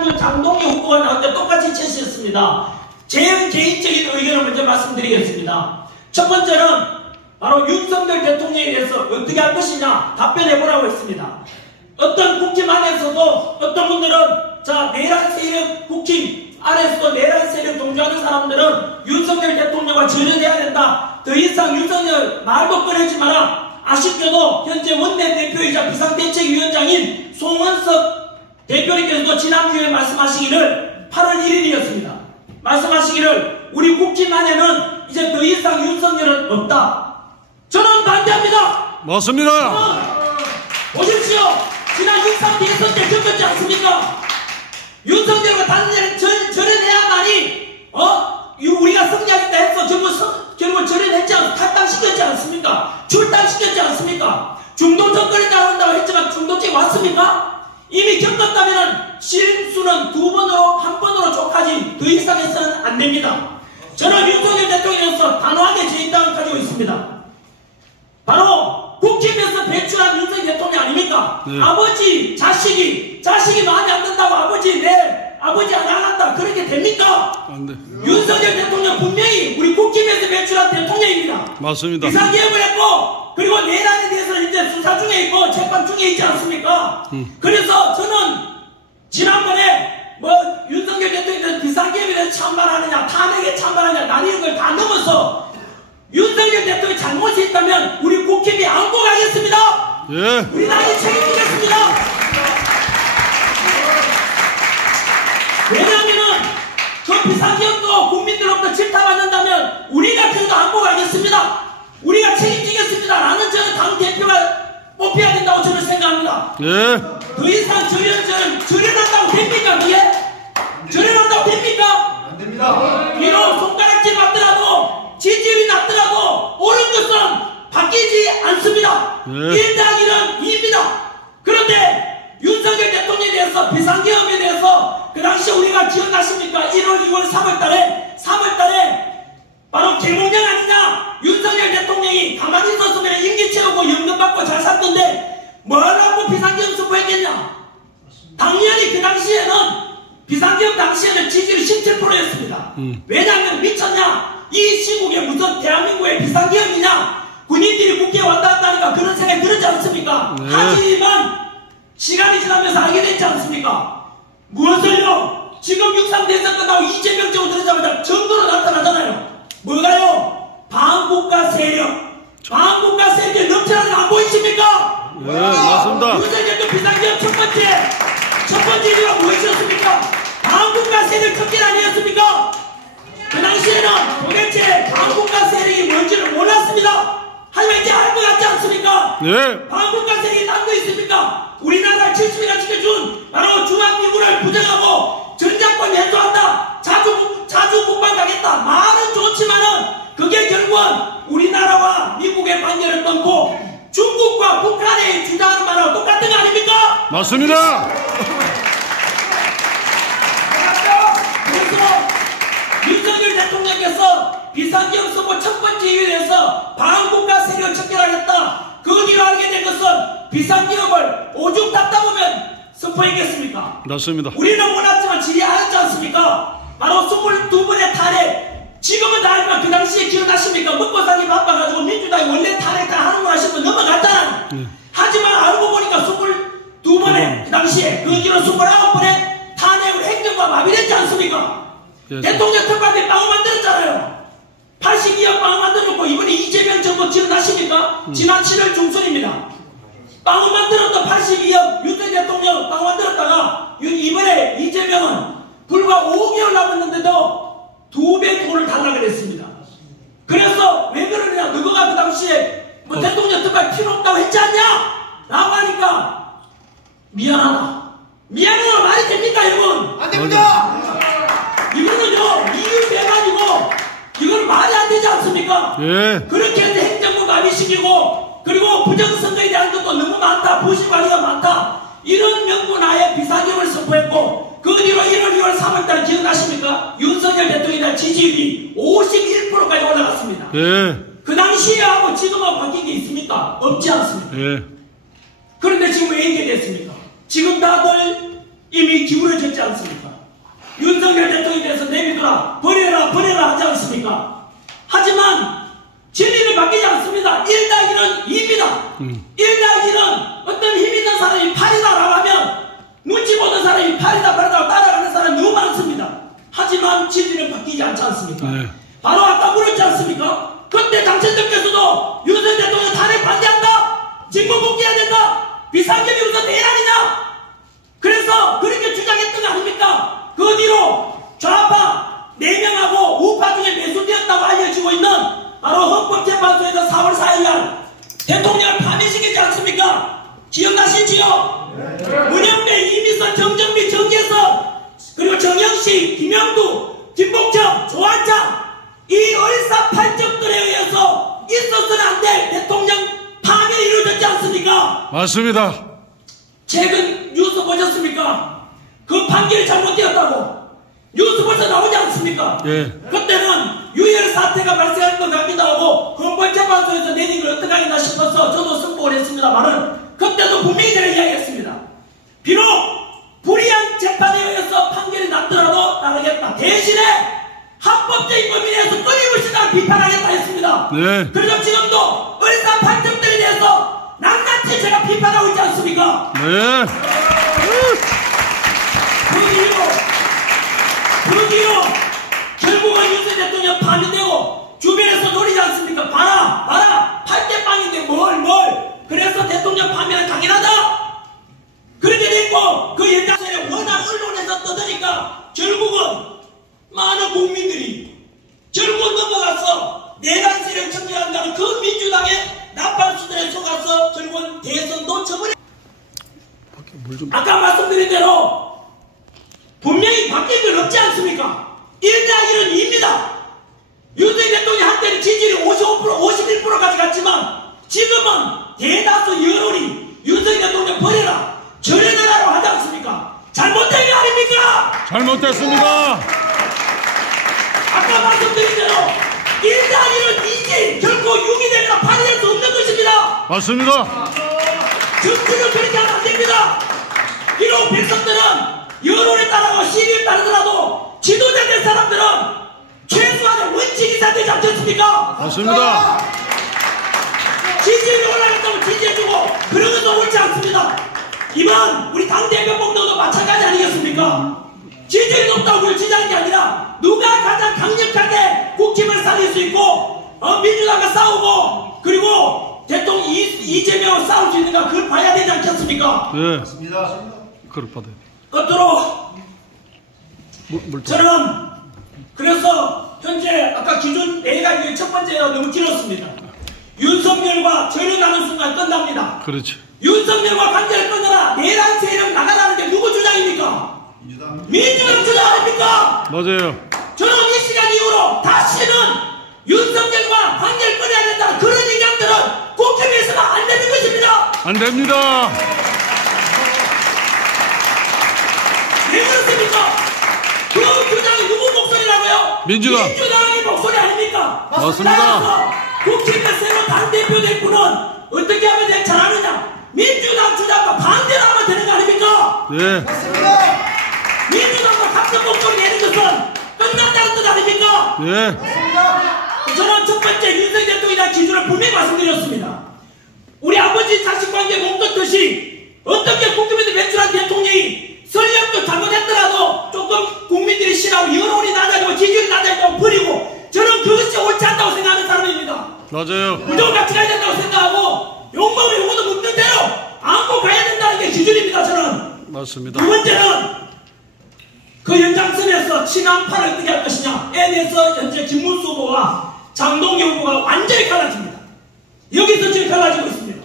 지난주 장동희 후보가 나올 때 똑같이 제시했습니다. 제 개인적인 의견을 먼저 말씀드리겠습니다. 첫 번째는 바로 윤석열 대통령에 대해서 어떻게 할 것이냐 답변해보라고 했습니다. 어떤 국힘 안에서도 어떤 분들은 자 내란 세력 국힘 안에서도 내란 세력 동조하는 사람들은 윤석열 대통령과 절연해야 된다. 더 이상 윤석열 말도 꺼내지 마라. 아쉽게도 현재 원내대표이자 비상대책위원장인 송원석 대표님께서도 지난주에 말씀하시기를 8월 1일이었습니다. 말씀하시기를 우리 국힘 안에는 이제 더 이상 윤석열은 없다. 저는 반대합니다. 맞습니다. 보십시오. 지난 6.3 대선 때 겪었지 않습니까? 윤석열과 절연해야만이 우리가 승리하겠다 해서 결국 절연했지 탈당시켰지 않습니까? 출당시켰지 않습니까? 중도 정권이 나온다고 했지만 중도층이 왔습니까? 이미 겪었다면 실수는 2번으로 1번으로 족하지 더 이상 해서는 안 됩니다. 저는 윤석열 대통령에서 단호하게 제 입장을 가지고 있습니다. 바로 국힘에서 배출한 윤석열 대통령 아닙니까? 네. 아버지, 자식이 마음에 안 든다고 아버지 안 한다. 그렇게 됩니까? 안 돼. 윤석열 대통령 분명히 우리 국힘에서 배출한 대통령입니다. 맞습니다. 비상계획을 했고 그리고 내란에 대해서 이제 수사 중에 있고 재판 중에 있지 않습니까? 그래서 저는 지난번에 윤석열 대통령이 비상계획에 대해서 찬반하느냐 탄핵에 찬반하느냐 나뉘는 걸 다 넘어서 윤석열 대통령이 잘못이 있다면 우리 국힘이 안고 가겠습니다. 예. 우리 당이 책임지겠습니다. 왜냐하면은 그 비상계획도 국민들로부터 질타받는다면 우리가 그래도 안고 가겠습니다. 우리가 책임지겠습니다. 라는 저는 당 대표가 뽑혀야 된다고 저는 생각합니다. 예. 더 이상 절연한다고 됩니까? 그게? 절연한다고 됩니까? 안 됩니다. 비록 손가락질 맞더라도 지지율이 낮더라도 옳은 것은 바뀌지 않습니다. 1+1은 2입니다. 그런데 윤석열 대통령에 대해서 비상계획에 대해서 그 당시 우리가 기억나십니까? 1월, 2월, 3월달에 바로 개몽령 아니냐? 윤석열 대통령이 가만히 있었으면 임기 채우고 연금 받고 잘 살던데 뭐라고 비상계획 선포했겠냐? 당연히 그 당시에는 비상계획 당시에는 지지율이 17%였습니다. 왜냐하면 미쳤냐? 이 시국에 무슨 대한민국의 비상계획이냐? 군인들이 국회에 왔다 갔다 하니까 그런 생각이 들었지 않습니까? 네. 하지만 시간이 지나면서 알게 됐지 않습니까? 무엇을요? 지금 6.3 대선 끝나고 이재명 정부 들어자마자 정도로 나타나잖아요. 뭐가요? 반국가 세력. 반국가 세력이 넘쳐나는 거 안 보이십니까? 네, 맞습니다. 윤석열도 비상계획 첫 번째 이유가 무엇이었습니까? 반국가 세력 척결 아니었습니까? 그 당시에는 도대체 반국가 세력이 뭔지를 몰랐습니다. 하지만 이제 알 것 같지 않습니까? 네. 반국가 세력이 딴 거 있습니까? 우리나라 70이나 지켜준 바로 중앙미군을 부정하고 전작권 해소한다. 자주 국방 가겠다. 말은 좋지만은 그게 결국은 우리나라와 미국의 관계를 끊고 중국과 북한의 주장하는 말하고 똑같은 거 아닙니까? 맞습니다. 그래서 윤석열 대통령께서 비상계획 선포 첫 번째 이유에서 반국가 세력을 척결하겠다. 그 뒤로 알게 된 것은 비상계획을 오죽 닫다 보면 선포했겠습니까? 맞습니다. 우리는 몰랐지만 지리 알았지 않습니까? 바로 22번의 탄핵. 지금은 다 알지만 그 당시에 기억나십니까? 먹고 살기 바빠가지고 민주당이 원래 탄핵 다 하는 거 하시고 넘어갔잖아. 하지만 알고 보니까 22번에 그 당시에 그 뒤로 29번에 탄핵으로 행정부가 마비됐지 않습니까? 예. 대통령 특활비 빵을 만들었잖아요. 82억 빵을 만들었고 이번에 이재명 정부 기억나십니까? 지난 7월 중순입니다. 빵을 만들었던 82억 윤석열 대통령 빵을 만들었다가 이번에 이재명은 불과 5개월 남았는데도 2배 돈을 달라 그랬습니다. 그래서 왜 그러냐? 너가 그 당시에 대통령 특활 필요 없다고 했지 않냐? 라고 하니까 미안하다. 미안하다 말이 됩니까 여러분? 안 됩니다. 이거는요 이유 배반이고 이거는 말이 안 되지 않습니까? 예. 그렇게 해서 행정부 마비시키고 그리고 부정선거에 대한 것도 너무 많다. 부실관리가 많다. 이런 명분하에 비상계획을 선포했고 그 뒤로 1월, 2월, 3월달 기억나십니까? 윤석열 대통령에 대한 지지율이 51%까지 올라갔습니다. 예. 그 당시에 하고 지금하고 바뀐 게 있습니까? 없지 않습니다. 예. 그런데 지금 왜 이렇게 됐습니까? 지금 다들 이미 기울어졌지 않습니까? 윤석열 대통령에 대해서 내비두라, 버려라, 버려라 하지 않습니까? 하지만 진리는 바뀌지 않습니다. 1-1은 2입니다. 1-1은 어떤 힘 있는 사람이 8이다라고 하면 눈치 보는 사람이 8이다 따라가는 사람이 너무 많습니다. 하지만 진리는 바뀌지 않지 않습니까? 네. 바로 아까 물었지 않습니까? 그때 당신들께서도 윤석열 대통령 탄핵 반대한다, 직무 복귀해야 된다, 비상계엄이 우선 대란이냐, 그래서 그렇게 주장했던 거 아닙니까? 그 뒤로 좌파 4명하고 우파 중에 매수되었다고 알려지고 있는 바로 헌법재판소에서 4월 4일날 대통령을 파면시키지 않습니까? 기억나시지요? 문영배, 이미선, 정정미, 정계선, 그리고 정영식, 김영두, 김복정, 조한창, 이 의사판정들에 의해서 있어서는 안 될 대통령 파면이 이루어졌지 않습니까? 맞습니다. 최근 뉴스 보셨습니까? 그 판결이 잘못되었다고 뉴스 벌써 나오지 않습니까? 예. 그때는 유혈 사태가 발생할 것 같기도 하고 헌법재판소에서 내린 걸 어떻게 하겠나 싶어서 저도 승복을 했습니다만은 그때도 분명히 제가 이야기했습니다. 비록 불이한 재판에 의해서 판결이 났더라도 따르겠다. 대신에 합법적인 범위에 대해서 끊임없이 다 비판하겠다 했습니다. 네. 그래서 지금도 의사 판정들에 대해서 낱낱이 제가 비판하고 있지 않습니까? 네. 그 뒤로 결국은 윤석열 대통령 파면되고 주변에서 노리지 않습니까? 봐라 8대빵인데 뭘 그래서 대통령 파면은 당연하다 그렇게 됐고 그 연장선에 워낙 언론에서 떠드니까 결국은 많은 국민들이 결국은 넘어가서 내란 세력 청정한다는 그 민주당의 나팔수들에 속아서 결국은 대선 놓쳐버려. 아까 말씀드린 대로 분명히 바뀐 건 없지 않습니까? 1-1은 2입니다. 윤석열 대통령이 한때는 지지율이 55%, 51%까지 갔지만 지금은 대다수 여론이 윤석열 대통령 버려라, 절연하라고 하지 않습니까? 잘못된 게 아닙니까? 잘못됐습니다. 아까 말씀드린 대로 1-1은 2지 결코 6이 되거나 8이 될 수 없는 것입니다. 맞습니다. 정치는 그렇게 하면 안 됩니다. 비록 백성들은 여론에 따라서 시기에 따르더라도 지도자 된 사람들은 최소한의 원칙이 있어야 되지 않습니까? 맞습니다. 지지율이 올라갔다고 지지해주고 그런 것도 옳지 않습니다. 이번 우리 당대표 뽑는도 마찬가지 아니겠습니까? 지지율이 높다고 그걸 지지하는 게 아니라 누가 가장 강력하게 국힘을 살릴 수 있고 민주당과 싸우고 그리고 대통령 이재명을 싸울 수 있는가 그걸 봐야 되지 않겠습니까? 네. 맞습니다. 그럴 받아요. 끝으로 저는 그래서 현재 아까 기준 4가지 첫 번째가 너무 길었습니다. 윤석열과 절연하는 순간 끝납니다. 그렇지. 윤석열과 관계를 끊어라, 내란 세력 나가라는 게 누구 주장입니까? 민주당 주장 아닙니까? 맞아요. 저는 이 시간 이후로 다시는 윤석열과 관계를 끊어야 된다 그런 인간들은 국회에서는 안 되는 것입니다. 안 됩니다. 왜 그렇습니까? 그 주장이 누구 목소리라고요? 민주당의 목소리 아닙니까? 맞습니다. 따라서 국힘의 새로 당대표 될 분은 어떻게 하면 제일 잘하느냐? 민주당 주장과 반대로 하면 되는 거 아닙니까? 예. 맞습니다. 민주당과 같은 목소리 내는 것은 끝난다는 뜻 아닙니까? 예. 저는 첫 번째 윤석열 대통령에 대한 기준을 분명히 말씀드렸습니다. 우리 아버지 자식 관계 몽떴듯이 어떻게 국민들 배출한 대통령이 설령도 잘못했더라도 조금 국민들이 싫어하고 여론이 낮아지고 지지율이 낮아지고 버리고 저는 그것이 옳지 않다고 생각하는 사람입니다. 맞아요. 무조건 같이 가야 된다고 생각하고 욕먹으면 욕도 묻는 대로 안고 가야 된다는 게 기준입니다. 저는. 맞습니다. 두 번째는 그 연장선에서 친한파를 어떻게 할 것이냐에 대해서 현재 김문수 후보와 장동희 후보가 완전히 갈라집니다. 여기서 지금 갈라지고 있습니다.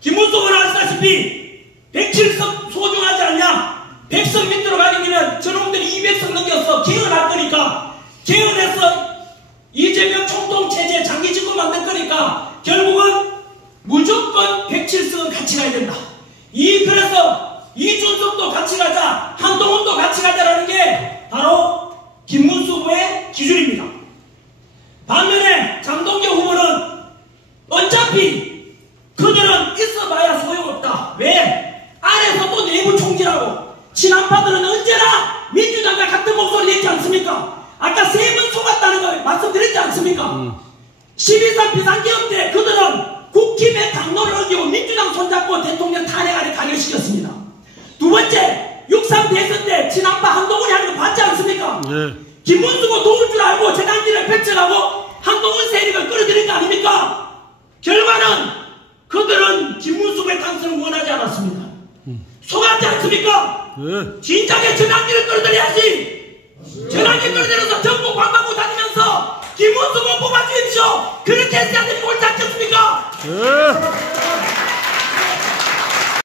김문수 후보는 아시다시피 107석 소중하지 않냐? 100석 밑으로 가게 되면 저놈들이 200석 넘겨서 개헌할 거니까 개헌해서 이재명 총통체제 장기집권 만들 거니까 결국은 무조건 107석은 같이 가야 된다. 그래서 이준석도 같이 가자, 한동훈도 같이 가자라는 게 바로 김문수 후보의 기준입니다. 반면에 장동경 후보는 어차피 그들은 있어봐야 소용없다. 왜? 안에서 또 내부 총질하고 민주당과 같은 목소리 냈지 않습니까? 아까 세 번 속았다는 걸 말씀드렸지 않습니까? 12.3 비상기업 때 그들은 국힘의 당론을 어기고 민주당 손잡고 대통령 탄핵안에 가결시켰습니다. 두 번째, 6.3 대선 때 친한파 한동훈이 하는 거 봤지 않습니까? 예. 김문수가 도울 줄 알고 재단기를 펼쳐가고 한동훈 세력을 끌어들인 거 아닙니까? 결과는 그들은 김문수의 당선을 원하지 않았습니다. 속았지 않습니까? 예. 진작에 재단기를 끌어들여야지